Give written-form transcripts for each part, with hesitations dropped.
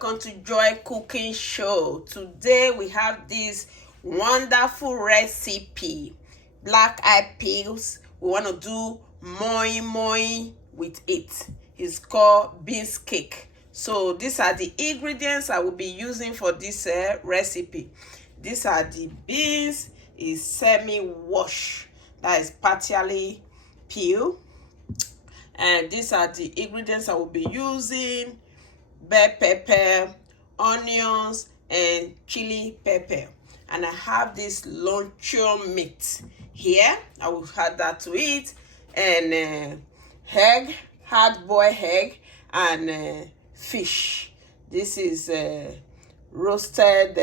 welcome to Joy Cooking Show. Today we have this wonderful recipe, black eyed peas. We want to do moi moi with it. It's called beans cake. So these are the ingredients I will be using for this recipe. These are the beans. Is semi-wash, that is partially peeled. And these are the ingredients I will be using: bell pepper, onions, and chili pepper. And I have this luncheon meat here. I will add that to it, and egg, hard-boiled egg, and fish. This is roasted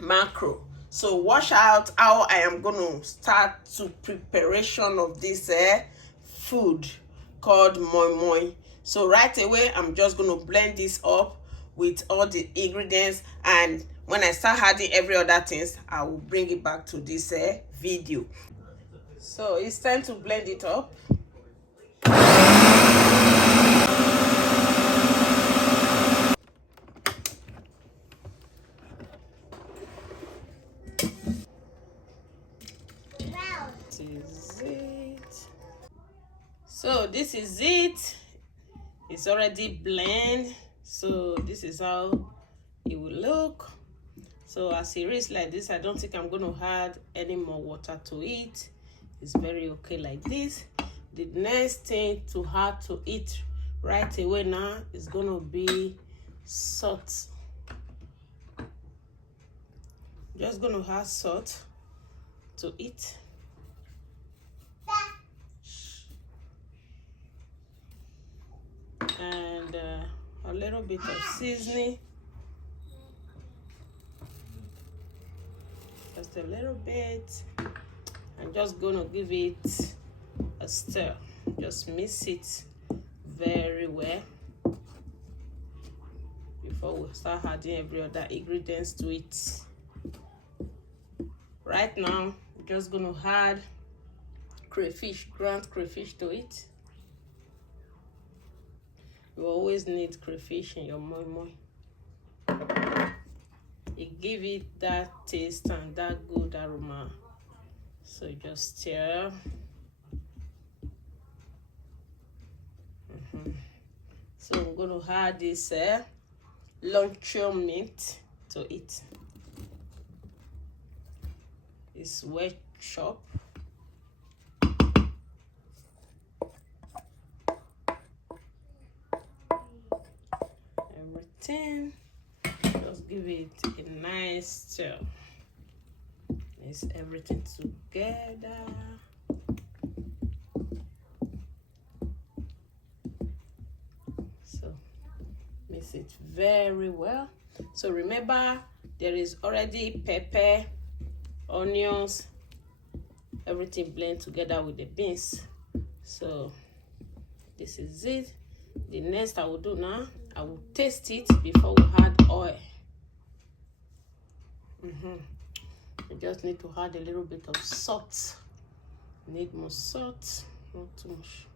mackerel. So watch out how I am going to start to preparation of this food called moi moi. So right away, I'm just going to blend this up with all the ingredients, and when I start adding every other things, I will bring it back to this video. So it's time to blend it up. So this is it. It's already blended. So this is how it will look. So as it is like this, I don't think I'm going to add any more water to it. It's very okay like this. The next thing to add to it right away now is going to be salt. Just going to add salt to it. And a little bit of seasoning, just a little bit. I'm just gonna give it a stir. Just mix it very well before we start adding every other ingredients to it. Right now, I'm just gonna add crayfish, ground crayfish to it. You always need crayfish in your moi moi. It gives it that taste and that good aroma. So just stir. So I'm going to add this luncheon meat to it. It's well chopped. Just give it a nice stir. Mix everything together. So mix it very well. So remember, there is already pepper, onions, everything blend together with the beans. So this is it. The next I will do now, I will taste it before we add oil. You just need to add a little bit of salt. Need more salt, not too much.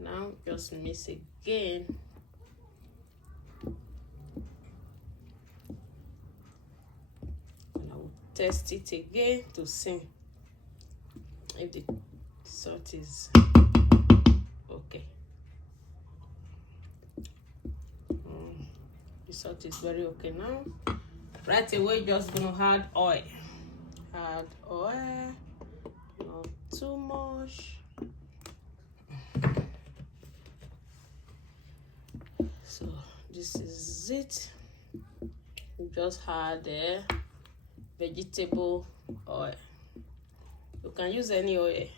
Now just mix again. And I will test it again to see if the salt is okay. The salt is very okay now. Right away, just gonna add oil. Add oil, not too much. So this is it. You just add vegetable oil. You can use any oil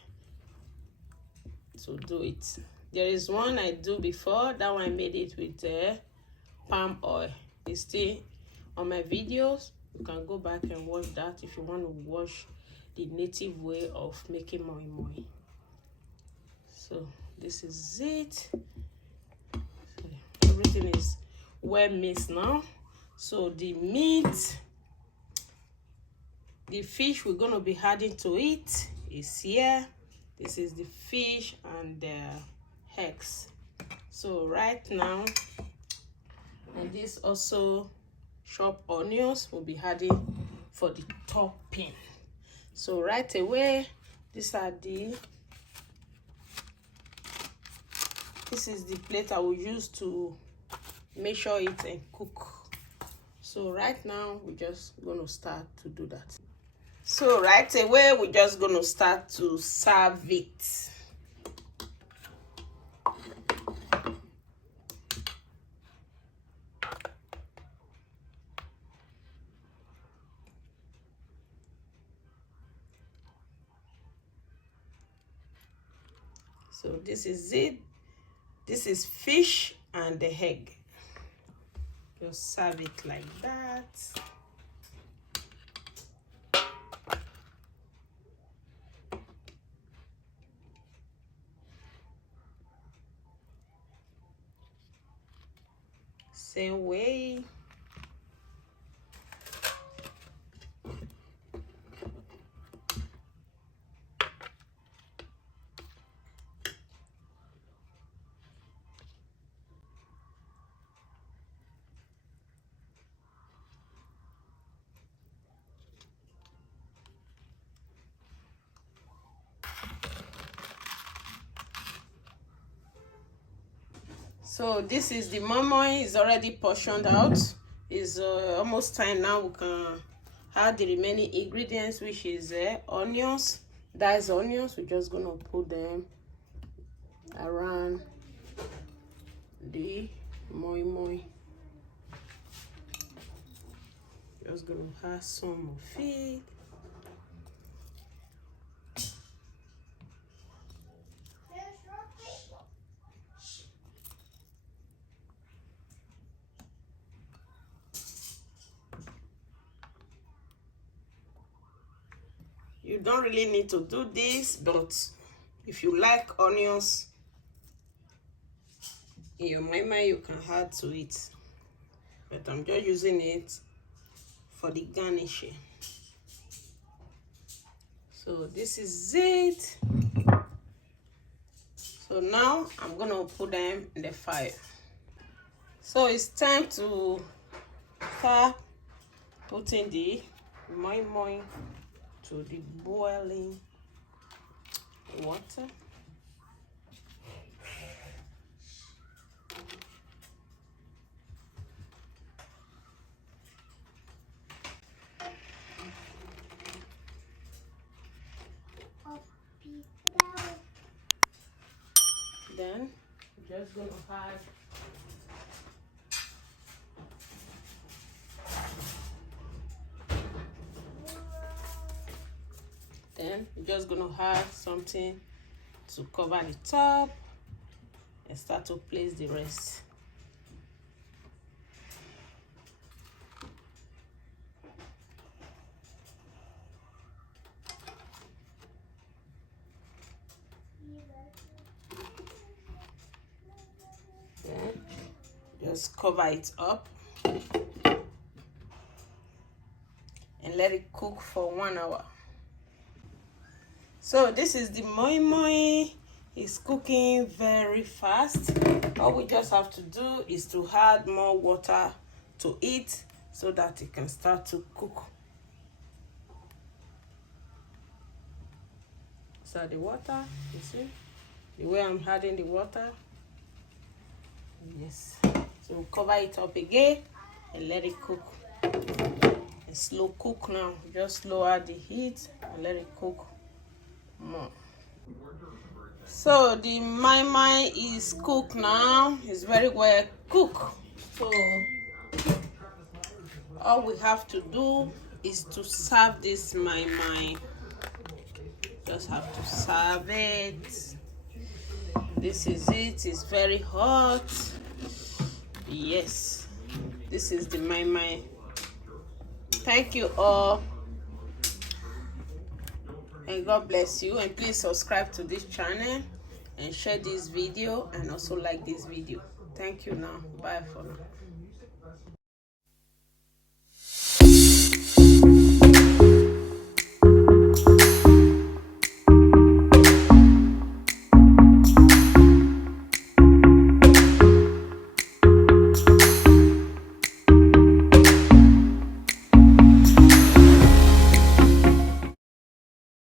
to do it. There is one I do before. That one I made it with palm oil. It's still on my videos. You can go back and watch that if you want to watch the native way of making moi moi. So this is it. So everything is well mixed now. So the meat, the fish we're going to be adding to it is here. This is the fish and the eggs. So right now, and this also chopped onions will be adding for the topping. So right away, this is the plate I will use to make sure it and cook. So right now we're just going to start to do that. So right away we're just going to start to serve it. So this is it. This is fish and the egg. Just serve it like that. Same way. So this is the moimoi. Is already portioned out. It's almost time now. We can add the remaining ingredients, which is onions, diced onions. We're just gonna put them around the moimoi. Just gonna add some of it. You don't really need to do this, but if you like onions in your moimoi, you can add to it. But I'm just using it for the garnishing. So this is it. So now I'm gonna put them in the fire. So it's time to start putting the moimoi to the boiling water. Then we're just gonna add something to cover the top and start to place the rest. Then just cover it up and let it cook for 1 hour. So this is the moimoi. It's cooking very fast. All we just have to do is to add more water to it so that it can start to cook. So the water, you see the way I'm adding the water. Yes. So cover it up again and let it cook. A slow cook now. Just lower the heat and let it cook more. So the moimoi is cooked now. It's very well cooked. So all we have to do is to serve this moimoi. Just have to serve it. This is it. It's very hot. Yes, this is the moimoi. Thank you all, and God bless you. And please subscribe to this channel and share this video and also like this video. Thank you now. Bye for now.